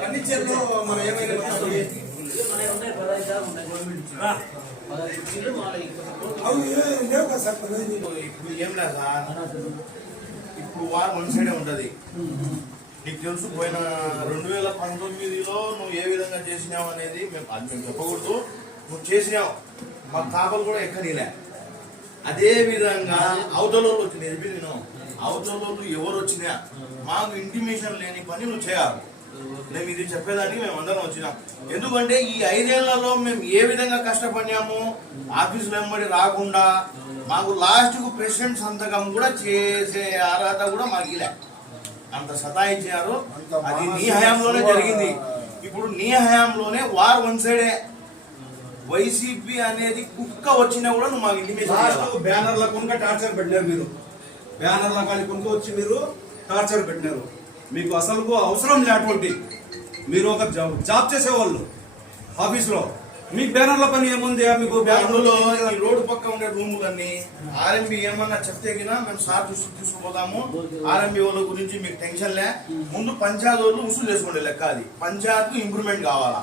ఫర్నిచర్లో మనం ఏమైనా ఇప్పుడు ఏం లేదు సార్, ఇప్పుడు వారు వన్ సైడే ఉంటది. నీకు తెలుసు పోయిన 2019లో నువ్వు ఏ విధంగా చేసినావు అనేది మేము చెప్పకూడదు. నువ్వు చేసినావు, మా తాపలు కూడా ఎక్కడీలే. అదే విధంగా అవతలలో వచ్చింది నేను అవతలలో ఎవరు వచ్చినా మాకు ఇంటిమేషన్ లేని పని నువ్వు చేయాలి. మేము ఇది చెప్పేదానికి మేము అందరం వచ్చినాం. ఎందుకంటే ఈ 5 ఏళ్లలో మేము ఏ విధంగా కష్టపడినాము, ఆఫీసులో వెంబడి రాకుండా మాకు లాస్ట్ కు ప్రెసిడెంట్ సంతకం కూడా చేసే అర్హత కూడా మాకు ఇలా అంత సతాయించారు. అది నీ హయాంలోనే జరిగింది. ఇప్పుడు నీ హయాంలోనే వార్ వన్ సైడే. వైసీపీ అనేది కుక్క వచ్చినా కూడా నువ్వు మాకు ఇంటిమేషన్ బ్యానర్ల కొనుక టార్చర్ పెట్టినారు. మీరు బ్యానర్ల కానీ కొనుక వచ్చి మీరు టార్చర్ పెట్టినారు. మీకు అసలు అవసరం లేటువంటి మీరు ఒక జాబ్ చేసేవాళ్ళు ఆఫీసులో మీకు బ్యానర్ల పని ఏముంది? మీకు బ్యానర్లో ఈ రోడ్డు పక్క ఉండే రూములన్నీ ఆర్ఎంబి ఏమన్నా చెప్తే గినా మేము సార్ తీసుకుపోతాము. ఆర్ఎంబి వాళ్ళ గురించి మీకు టెన్షన్ లే. ముందు పంచాయత్ వాళ్ళు ఉసులు చేసుకోండి లెక్క. అది పంచాయత్ ఇంప్రూవ్మెంట్ కావాలా.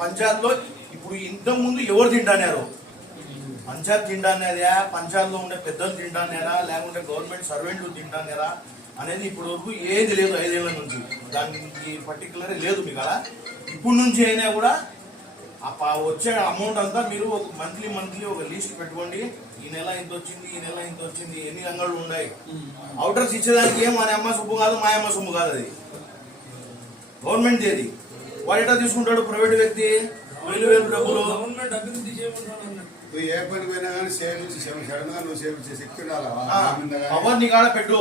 పంచాయత్ లో ఇప్పుడు ఇంతకు ముందు ఎవరు తింటానారు? పంచాయత్ తింటానేదా, పంచాయత్ లో ఉండే పెద్దలు తింటానేరా, లేకుంటే గవర్నమెంట్ సర్వెంట్లు తింటానేరా అనేది ఇప్పటి వరకు ఏది లేదు. 5 ఏళ్ల నుంచి దానికి పర్టికులర్ లేదు. మీకు అలా ఇప్పుడు నుంచి అయినా కూడా వచ్చే అమౌంట్ అంతా మీరు ఒక మంత్లీ ఒక లిస్ట్ పెట్టుకోండి. ఈ నెల ఇంత వచ్చింది, ఈ నెల ఇంత వచ్చింది, ఎన్ని రంగాలు ఉన్నాయి. అవుటర్స్ ఇచ్చేదానికి ఏం మన అమ్మ సొమ్ము కాదు, మా అమ్మ సొమ్ము కాదు. అది గవర్నమెంట్ ఏది వాడు ఎట్లా తీసుకుంటాడు? ప్రైవేట్ వ్యక్తి 1000 డబ్బులు. ఏ పని పోయినా కానీ సేవించే శక్తి అవన్నీ కాడ పెట్టు.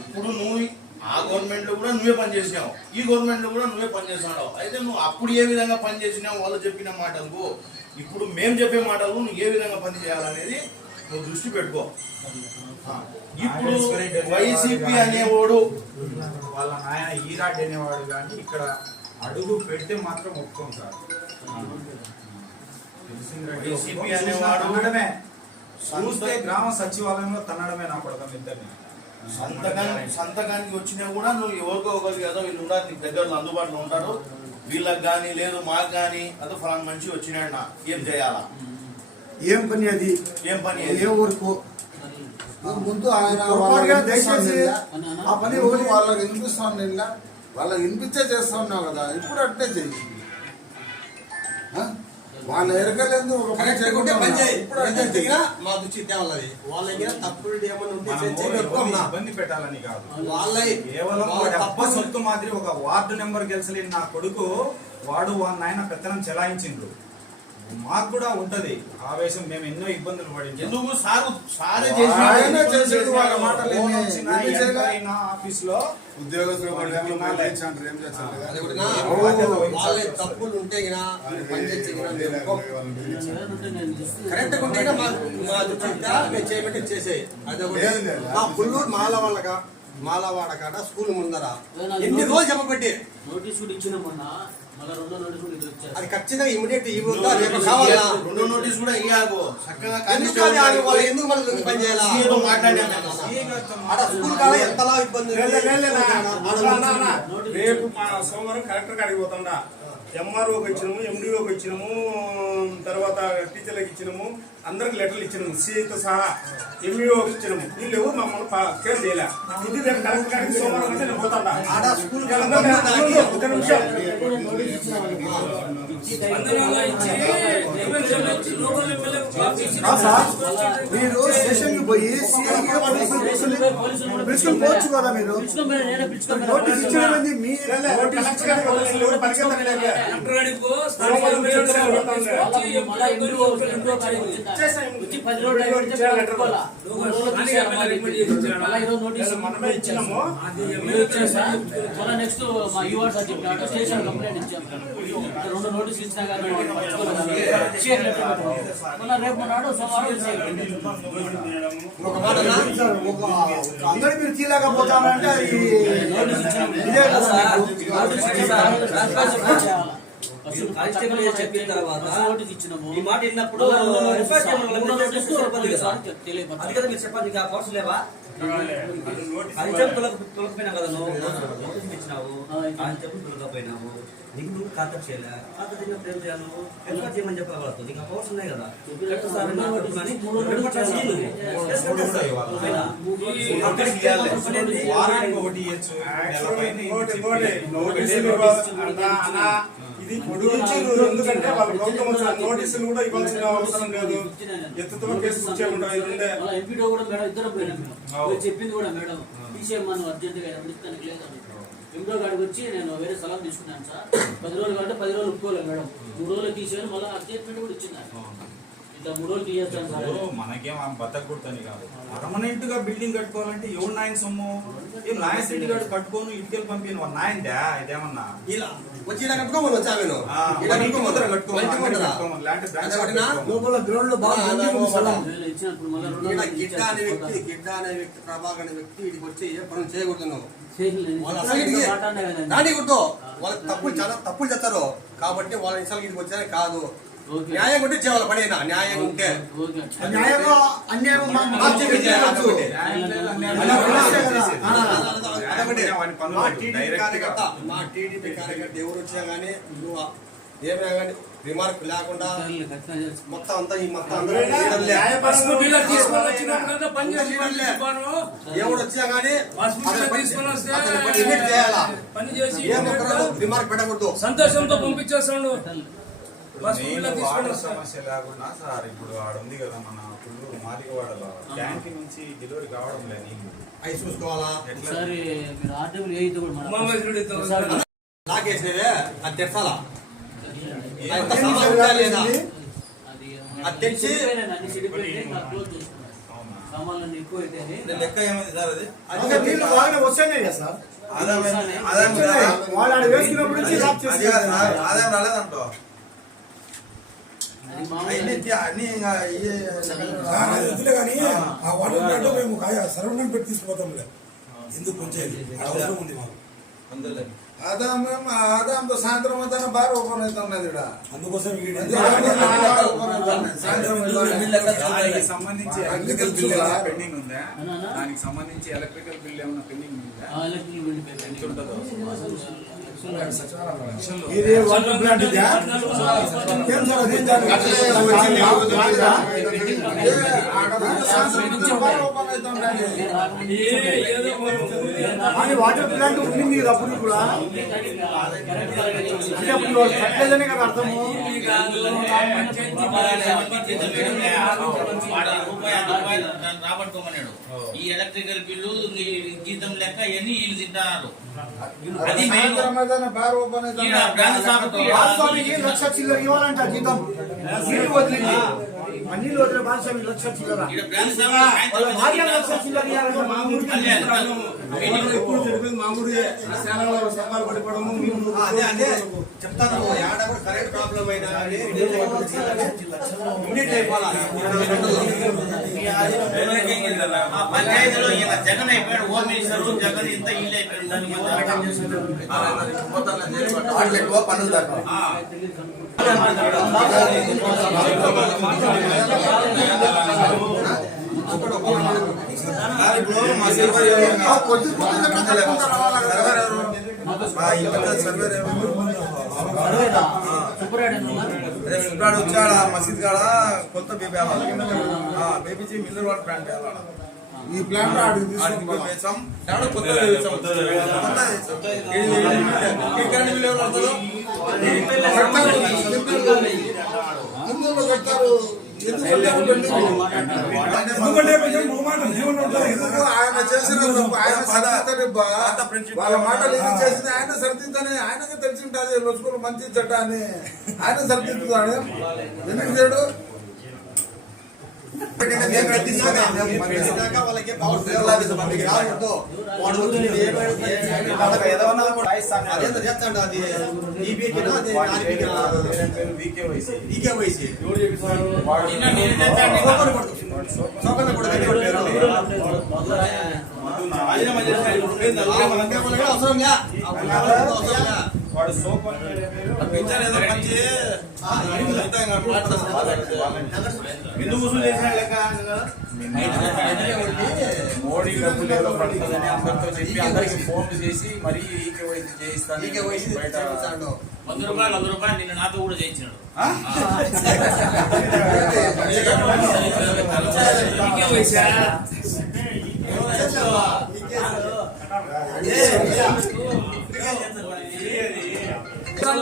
ఇప్పుడు నువ్వు ఆ గవర్నమెంట్ లో కూడా నువ్వే పనిచేసినావు, ఈ గవర్నమెంట్ లో కూడా నువ్వే పనిచేస్తున్నావు. అయితే నువ్వు అప్పుడు ఏ విధంగా పనిచేసినావు, వాళ్ళు చెప్పిన మాటలకు ఇప్పుడు మేము చెప్పే మాటలకు నువ్వు ఏ విధంగా పని చేయాలనేది నువ్వు దృష్టి పెట్టుకో. ఇప్పుడు వైసీపీ అనేవాడు వాళ్ళ నాయన ఈరాడ్ అనేవాడు కానీ ఇక్కడ అడుగు పెడితే మాత్రం ఒప్పుకోం సార్. వైసీపీ అనేవాడు చూస్తే గ్రామ సచివాలయంలో తన్నడమే నా కొడతాం ఇద్దరిని. సంతకానికి వచ్చినా కూడా నువ్వు ఎవరికో ఒకరికి ఏదో వీళ్ళు ఉంటారు, నీకు దగ్గరలో అందుబాటులో ఉంటారు. వీళ్ళకి కానీ లేదు మాకు కానీ అదో ఫలానా మనిషి వచ్చినాడు, ఏం చేయాలా, ఏం పని అది, ఏం పని ఏ ఊరుకు ముందు ఆయన ఆ పని వాళ్ళకి వినిపిస్తాను. నిన్న వాళ్ళకి వినిపించే చేస్తా ఉన్నావు కదా, ఇప్పుడు అట్టే చెయ్యి. వాళ్ళ ఎరకలేదు మా దృష్టి తేవాలది. వాళ్ళ తప్పులు ఇబ్బంది పెట్టాలని కాదు, కేవలం డబ్బా సొత్తు మాదిరి ఒక వార్డు నెంబర్ గెలిచలేని నా కొడుకు వాడు వాళ్ళ నాయన పెత్తనం చెలాయించిండ్రు. మాకు కూడా ఉంటది ఆవేశం. మేము ఎన్నో ఇబ్బందులు పడింది. ఎందుకు ఆఫీస్ లో తప్పులు ఉంటే కరెక్ట్ ఉంటే చేయబట్టి చేసే. మా పుల్లూరు మాలవాడ కాడ స్కూల్ ముందర ఎన్ని రోజులు చెప్పబట్టి నోటీస్ కూడా ఇచ్చిన మొన్న, అది ఖచ్చితంగా ఇమీడియట్ ఇవ్వద్దా రేపు కావాలా? 2 నోటీస్ కూడా ఇయ్యాలి. ఎందుకు మనం పని చేయాలా? స్కూల్ కాడ ఎంతలా ఇబ్బంది. రేపు మా సోమవారం కలెక్టర్ కాడికి పోతుండా, ఎంఆర్ఓకి ఇచ్చినాము, ఎండిఓకి ఇచ్చినాము, తర్వాత టీచర్లకు ఇచ్చినాము, అందరికి లెటర్లు ఇచ్చినాము, సిఐతో సహా ఎంఈఓకి ఇచ్చినాము. వీళ్ళు ఎవరు మమ్మల్ని కేసు చేయలే. ఇది రేపు కలెక్టర్ కాడికి సోమవారం అంటే నేను పోతాడా. మీరు స్టేషన్ కి పోయి పిలుచుకోవచ్చు కదా. మీరు నోటీస్ ఇచ్చిన నెక్స్ట్ మా యువర్ సర్టిఫికేట్ స్టేషన్ కంప్లైంట్ ఇచ్చాము. 2 నోటీసులు ఇచ్చినా కానీ రేపు నాడు సోమవారం అందరూ మీరు తీయలేకపోతారంటే అది ఇదే కదా. కానిస్టేబుల్ చెప్పిన తర్వాత నోటీస్ ఇచ్చినాము. ఈ మాట విన్నప్పుడు మళ్ళా రెండో నోటీస్ ఎఫ్ఐఆర్ ఇస్తాం. చేయమని మూడో నోటీస్ చెప్తే సరిపోతుంది కదా. తెలియదు. అది కదా మీరు చెప్పండి, ఇంకా కోర్సు లేవా అని చెప్పి తొలకపోయినావు కదా నువ్వు నోటీస్ ఇచ్చినావు, అని చెప్పి తొలకపోయినావు, నీకు నువ్వు కాంటాక్ట్ చేయలే. కాంటాక్ట్ చేసినప్పుడు ఏం చేయాలి నువ్వు? ఎఫ్ఐఆర్ చేయమని చెప్పగలదు, నీకు ఆ పవర్స్ ఉన్నాయి కదా. కరెక్ట్ సార్ అని నోటీస్ కానీ రెండు మాటలు చేయి నువ్వు. కేసు కట్టేస్తావు. అక్కడికి ఇయ్యాలి. వారానికి ఒకటి ఇయ్యొచ్చు. నెల పైన నోటీసులు అన్నా, ఇది పొడిగించారు. ఎందుకంటే వాళ్ళ ప్రభుత్వం వచ్చిన నోటీసులు కూడా ఇవ్వాల్సిన అవసరం లేదు. ఎత్తుతో కేసు కూర్చోకుండా ఇదే మళ్ళీ ఎంపీడో కూడా మేడం ఇద్దరు పోయినాం మేము. మీరు చెప్పింది కూడా మేడం తీసేయమని అర్జెంట్గా ఇస్తానికి లేదని. ఎంపీడో గాడికి వచ్చి నేను వేరే సలహా తీసుకున్నాను సార్, 10 రోజులు కంటే 10 రోజులు ఒప్పుకోలేదు మేడం. 3 రోజులు తీసేయని మళ్ళీ అర్జెంట్మెంట్ కూడా ఇచ్చింది. ఇట్లా 3 రోజులు తీసేస్తాను సార్. మనకేం బతకూడదని కాదు. పర్మనెంట్ గా బిల్డింగ్ కట్టుకోవాలంటే ఎవరు నాయన సొమ్ము? ఏం నాయ సిటీ గారు కట్టుకోను ఇటుకలు పంపిన నాయందా ఇదేమన్నా? ఇలా వచ్చి ఇలా కట్టుకోమని వచ్చా నేను ఇలా లోపల గ్రౌండ్ లో బాగా ఇచ్చినప్పుడు మళ్ళీ 2 గిడ్డ రోజులు అనే వ్యక్తి ప్రభాకర్ అనే వ్యక్తి వీడికి వచ్చి ఏ పనులు చేయకూడదు నువ్వు. వాళ్ళు అసలు చేయలేదు. రానికూడదు. వాళ్ళకి తప్పులు చాలా తప్పులు చేస్తారు కాబట్టి వాళ్ళ ఇసలు వీడికి వచ్చారే కాదు. న్యాయం ఉంటే చేయాలి పని. న్యాయం ఉంటే న్యాయంగా అన్యాయం మా టీడీపీ కార్యకర్త ఎవరు వచ్చినా గానీ నువ్వు ఏమైనా కానీ రిమార్క్ లేకుండా మొత్తం అంతా ఈ మొత్తం అందరూ ఎవడు వచ్చినా గానీ రిమార్క్ పెట్టకూడదు. సంతోషంతో పంపించేస్తాడు. సమస్య లేకుండా సార్ ఇప్పుడు ఆడ ఉంది కదా మన పుల్లూరు మాదిగవాడలో ట్యాంక్ నుంచి డెలివరీ కావడం లేదు. అవి చూసుకోవాలా ఒకసారి మీరు ఆర్డబ్ల్యూ అయితే కూడా లాగేసినవే అది తెచ్చాలా అది అది తెచ్చి అన్ని చెడిపోయి క్లోజ్ చేసుకున్నాను. సామాన్లు ఎక్కువ అయితే లెక్క ఏమైంది సార్? అది నీళ్ళు బాగానే వస్తున్నాయి కదా సార్. వాళ్ళు ఆడ వేసుకున్నప్పుడు నుంచి ఆదాయం రాలేదంటో కానీ ఆ వాటర్ ప్లాంట్ మేము సర్వనాన్ని పెట్టి తీసుకుపోతాం లేదు. ఎందుకు పంచాయతీ అవసరం ఉంది మాకు. ఆదాంతో సాయంత్రం అంతా బాగా ఓపెన్ అవుతున్నది. అందుకోసం దానికి సంబంధించి ఎలక్ట్రికల్ బిల్ పెండింగ్ ఉందా? దానికి సంబంధించి ఎలక్ట్రికల్ బిల్ ఏమైనా పెండింగ్ ఉందా? ఎంత ఉంటుందో ఇది వాటర్ ప్లాంట్ ఇదా? ఏం సార్ అది? వాటర్ ప్లాంట్ ఉండింది కదా అప్పుడు కూడా. అంటే అప్పుడు కట్టలేదనే కదా అర్థము. రాబట్టుకోమన్నాడు. ఈ ఎలక్ట్రికల్ బిల్లు జీతం లెక్క ఎన్ని వీళ్ళు తింటున్నారు. అది బాగా ఓపెన్ బాలస్వామికి లక్ష చిల్లర ఇవ్వాలంట జీతం. నీళ్ళు వదిలింది నీళ్ళు వదిలే బాలస్వామి లక్ష చిల్లర లక్ష చిల్లర ఇవ్వాలంట. ఎప్పుడు జరిపింది మామూలుగా సవాలు పడిపోవడము. అదే చెప్తాను. ఏడ కూడా కరెంట్ ప్రాబ్లం అయినా పంచాయతీలో జగన్ అయిపోయాడు. హోమ్ మినిస్టర్ జగన్ ఇంత ఇల్లు అయిపోయాడు. పనులు దాకా వచ్చాడా మసీద్ కాడ కొత్త బేబీ బేబీజీ మిల్లర్ వాటర్ ప్లాంట్ ఈ ప్లాంట్ ఆడికి కట్టారు. ఆయన చేసిన వాళ్ళ మాటలు ఇది చేసింది ఆయన సరిదిద్దని ఆయనకే తెలిసి ఉంటుంది. రోజులు మంచి చెడ్డ అని ఆయన సరిదిద్దుతాడు. ఎందుకు చేయడు? వాళ్ళకి చేస్తాడు. అది అవసరం వాడు సోపు అని పింఛన్ ఏదో మంచి ఎందుకు వసూలు చేసిన లెక్క కదా? మోడీ డబ్బులు ఏదో పడుతుందని అందరితో చెప్పి అందరికి ఫోన్లు చేసి మరీ ఈకేవైసీ చేయిస్తాను బయట 100 రూపాయలు నిన్న నాతో కూడా చేయించినాడు.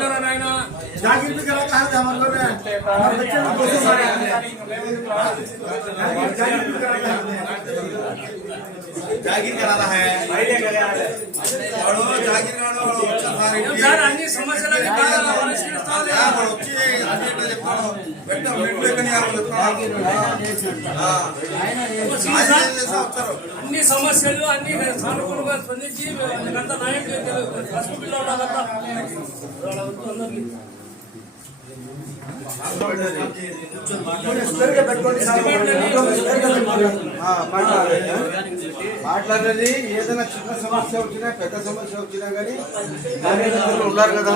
जागीर भी करा कहा था हमारे लोग हमारे बच्चे भी कोशिश कर रहे हैं जागीर भी करा था జాగీర్ कराना है జాగీర్ यार अन्य समस्या की बात పరిష్కరిస్తాలే వచ్చి అన్ని ఎట్లా చెప్తాడు వెంట మెట్లు ఎక్కని అన్ని సమస్యలు అన్ని సానుకూలంగా స్పందించి వీళ్ళంతా నాయకులు హాస్పిటల్లో వాళ్ళంతా మాట్లాడేది ఏదైనా చిన్న సమస్య వచ్చినా పెద్ద సమస్య వచ్చినా కానీ కార్యకర్తలు ఉన్నారు కదా.